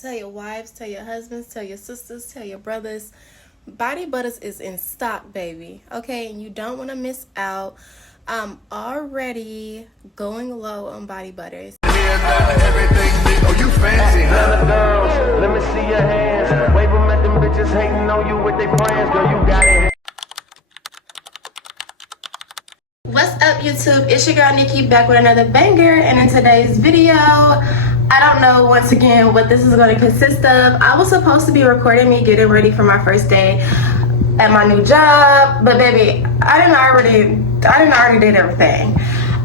Tell your wives, tell your husbands, tell your sisters, tell your brothers. Body Butters is in stock, baby. Okay, and you don't want to miss out. I'm already going low on Body Butters. Oh, you fancy, huh? Let me see your hands. Wave them at them bitches hating on you with their friends. Girl, you got it. What's up, YouTube? It's your girl Nikki back with another banger, and in today's video, I don't know once again what this is going to consist of. I was supposed to be recording me getting ready for my first day at my new job, but baby, I didn't already did everything.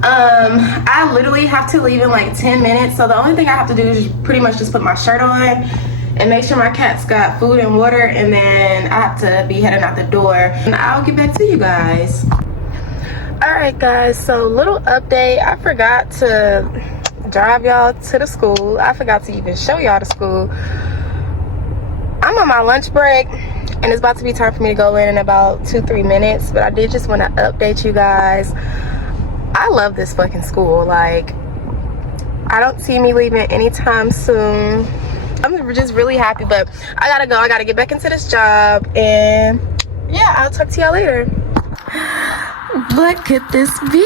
I literally have to leave in like 10 minutes, so the only thing I have to do is pretty much just put my shirt on and make sure my cat's got food and water, and then I have to be heading out the door, and I'll get back to you guys. Alright guys, so little update. I forgot to drive y'all to the school. I forgot to even show y'all the school. I'm on my lunch break and it's about to be time for me to go in about 2-3 minutes, but I did just want to update you guys. I love this fucking school. Like, I don't see me leaving anytime soon. I'm just really happy, but I gotta go. I gotta get back into this job, and yeah, I'll talk to y'all later. What could this be?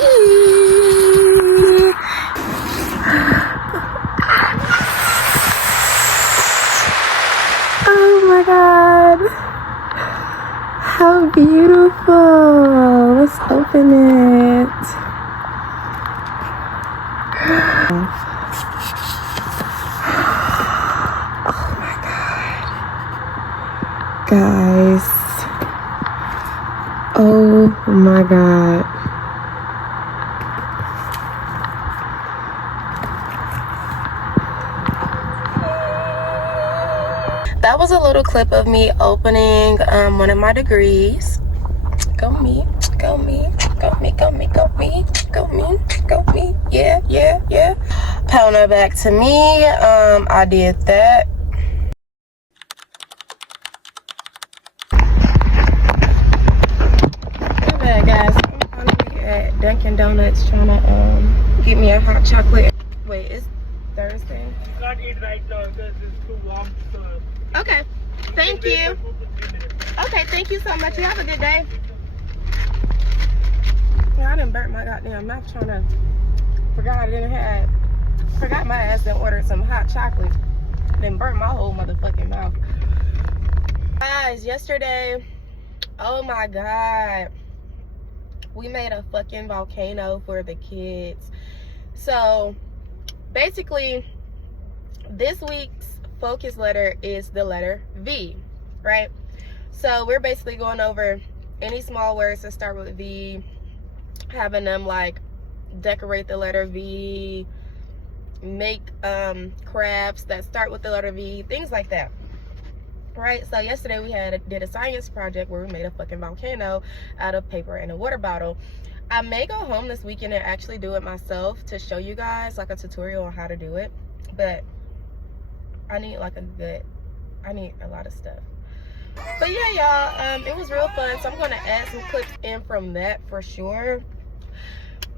Oh my god. How beautiful. Let's open it. Oh my god. Guys. Oh my god. That was a little clip of me opening one of my degrees. Go me, go me, go me, go me, go me, go me, go me. Yeah, yeah, yeah. Pound her back to me. I did that. Okay, guys, I'm finally at Dunkin' Donuts trying to get me a hot chocolate. Wait, it's Thursday. You can't eat right now because it's too warm. So Okay, thank you. Okay, thank you so much. You have a good day. Yeah, I done burnt my goddamn mouth trying to. Forgot my ass and ordered some hot chocolate. Then burnt my whole motherfucking mouth. Guys, yesterday, oh my god, we made a fucking volcano for the kids. So basically, this week's focus letter is the letter V, right? So we're basically going over any small words that start with V, having them like decorate the letter V, make crafts that start with the letter V, things like that, right? So yesterday we did a science project where we made a fucking volcano out of paper and a water bottle. I may go home this weekend and actually do it myself to show you guys like a tutorial on how to do it, but I need like I need a lot of stuff. But yeah, y'all, it was real fun, so I'm gonna add some clips in from that for sure.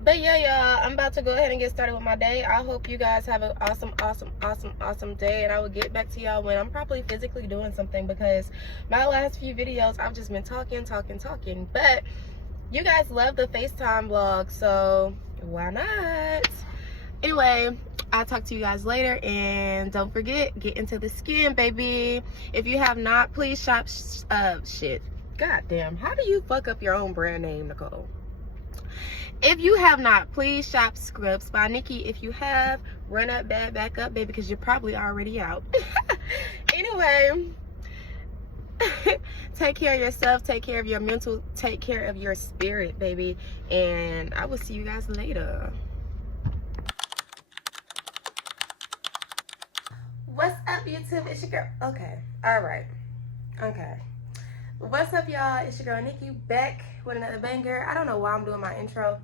But yeah, y'all, I'm about to go ahead and get started with my day. I hope you guys have an awesome day, and I will get back to y'all when I'm probably physically doing something, because my last few videos I've just been talking, but you guys love the FaceTime vlog, so why not? Anyway, I'll talk to you guys later, and don't forget, get into the skin, baby. If you have not, please shop shit. Goddamn, how do you fuck up your own brand name, Nicole? If you have not, please shop Scrubs by Nikki. If you have, run that bad back up, baby, because you're probably already out. Anyway, take care of yourself, take care of your mental, take care of your spirit, baby, and I will see you guys later. What's up, YouTube? It's your girl. Okay, all right, okay. What's up, y'all? It's your girl Nikki back with another banger. I don't know why I'm doing my intro.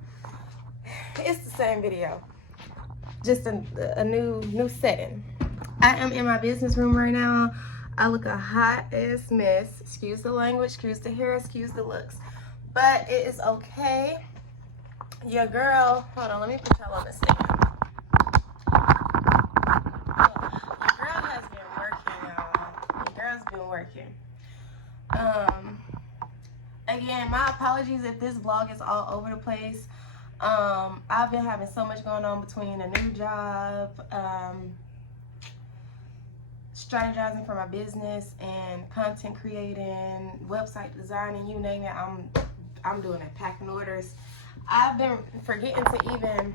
It's the same video, just a new setting. I am in my business room right now. I look a hot ass mess. Excuse the language, excuse the hair, excuse the looks, but it is okay. Your girl, hold on, let me put y'all on the stand. Your girl has been working working. Again, my apologies if this vlog is all over the place. I've been having so much going on between a new job, strategizing for my business, and content creating, website designing, you name it. I'm doing it, packing orders. I've been forgetting to even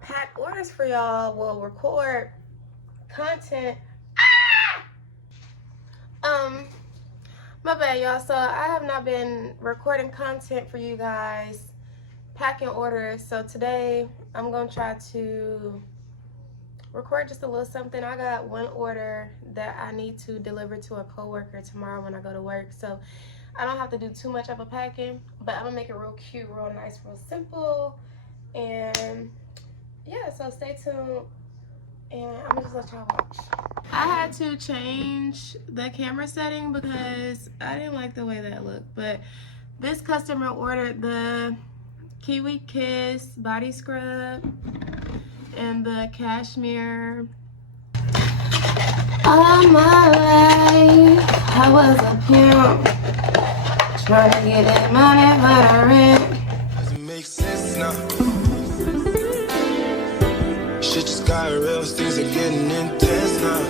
pack orders for y'all. Well, record content. My bad, y'all. So I have not been recording content for you guys, packing orders. So today I'm gonna try to record just a little something. I got one order that I need to deliver to a coworker tomorrow when I go to work, so I don't have to do too much of a packing, but I'm gonna make it real cute, real nice, real simple. And yeah, so stay tuned and I'm gonna just let y'all watch. I had to change the camera setting because I didn't like the way that looked, but this customer ordered the Kiwi Kiss body scrub and the cashmere. All my life I was a pimp, trying to get that money for the rent. Does it make sense now? Shit just got real, things are getting intense now.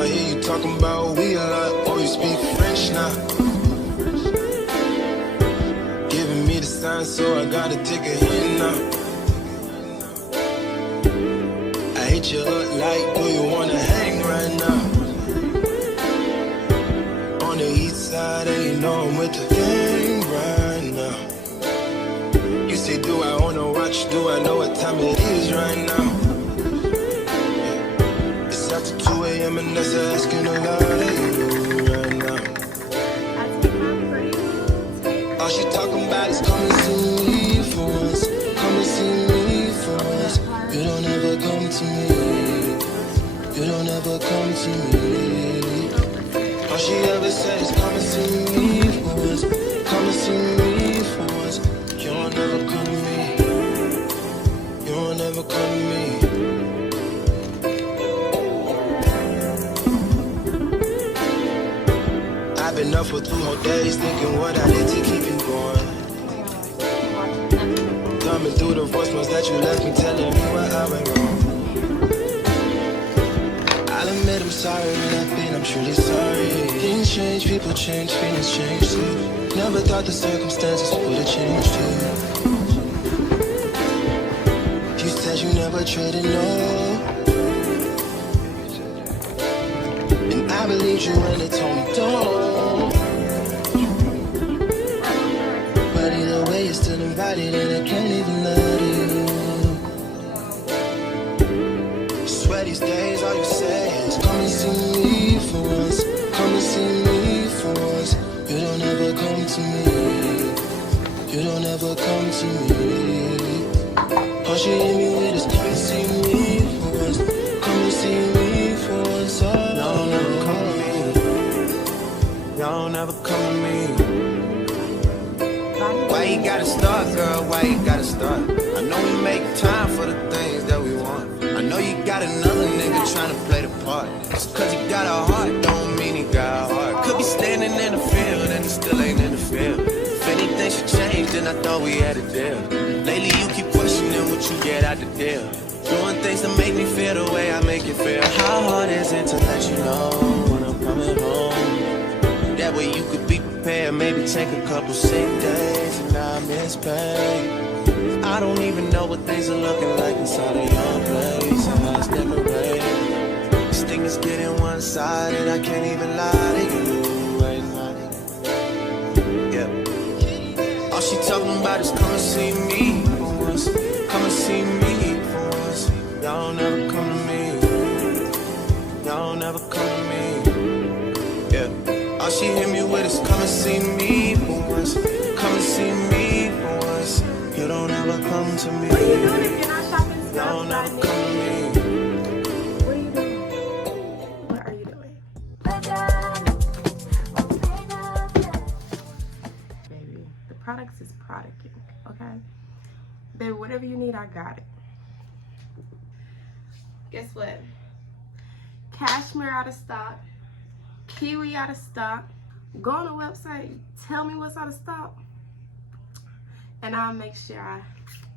I hear you talking about we a lot, or you speak French now. Giving me the sign, so I gotta take a hint now. I hate you up like, do you wanna hang right now? On the east side, and you know I'm with the gang right now. You say, do I wanna watch? Do I know what time it is right now? Yeah. It's after 2 a.m. and that's asking a lot of you right now. All she talking about is come and see me for once. Come and see me for once. You don't ever come to me. You don't ever come to me. All she ever says, come and see me for once. Come and see me for once. You don't ever come to me. You don't ever come to me. I've been up for 2 whole days thinking what I did to keep you going. Thumbing through the voicemails that you left me, telling me where I went wrong. I'll admit I'm sorry when I've been, I'm truly sorry. Things change, people change, feelings change too. Never thought the circumstances would have changed too. You said you never traded, no. And I believed you when they told me don't. But either way, you're still invited and I can't even let you. Swear these days all you say is come and see me for once. Come and see me for once. You don't ever come to me. You don't ever come to me. All she hit me with is come and see me for once. Come and see me for once. Y'all don't ever come to me. Y'all don't ever come to me. Why you gotta start, girl? Why you gotta start? I know we make time for the things that we want. I know you got another nigga trying to play the part. Just cause he got a heart don't mean he got a heart. Could be standing in the field and he still ain't in the field. If anything should change, then I thought we had a deal. Lately you keep questioning what you get out the deal. Doing things to make me feel the way I make you feel. How hard is it to let you know when I'm coming home? That way you could be prepared, maybe take a couple sick days and not miss pay. I don't even know what things are looking like inside of your place and how it's decorated. This thing is getting one-sided, I can't even lie to you right now. Yeah. All she talking about is come and see me for once. Come and see me for once. Y'all never come to me. Y'all never come to me. Yeah. All she hit me with is come and see me for once. Come and see me for once. You don't ever come to me. What are you doing if you're not shopping You don't ever come to me. What are you doing? What are you doing? Baby, the products is producting, okay? Baby, whatever you need, I got it. Guess what? cashmere out of stock, kiwi out of stock. Go on the website, tell me what's out of stock, and I'll make sure I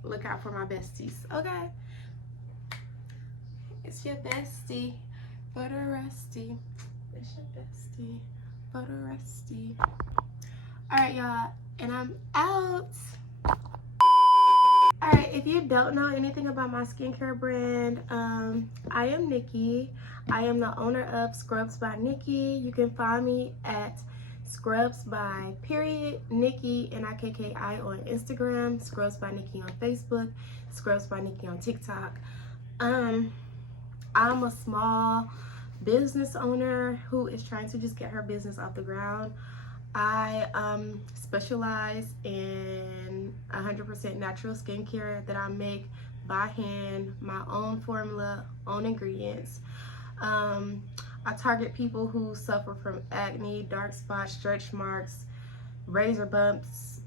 look out for my besties, okay? It's your bestie, Butter Rusty. It's your bestie, Butter Rusty. Alright, y'all, and I'm out. Alright, if you don't know anything about my skincare brand, I am Nikki. I am the owner of Scrubs by Nikki. You can find me at Scrubs by Nikki, N-I-K-K-I on Instagram, Scrubs by Nikki on Facebook, Scrubs by Nikki on TikTok. I'm a small business owner who is trying to just get her business off the ground. I specialize in 100% natural skincare that I make by hand, my own formula, own ingredients. I target people who suffer from acne, dark spots, stretch marks, razor bumps,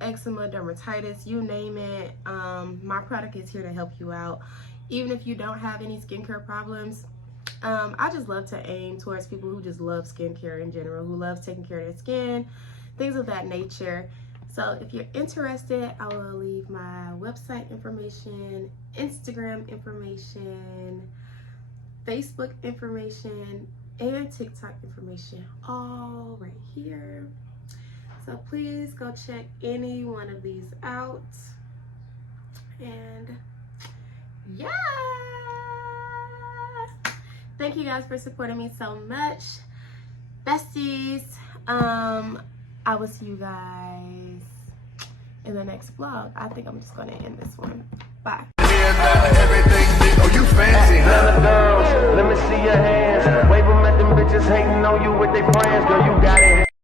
eczema, dermatitis, you name it. My product is here to help you out. Even if you don't have any skincare problems, I just love to aim towards people who just love skincare in general, who love taking care of their skin, things of that nature. So if you're interested, I will leave my website information, Instagram information, Facebook information, and TikTok information all right here. So please go check any one of these out. And yeah, thank you guys for supporting me so much, besties. I will see you guys in the next vlog. I think I'm just gonna end this one. Bye. Oh, you fancy, huh? Let me see your hands. Wave them at them bitches hating on you with their friends. Girl, you got it.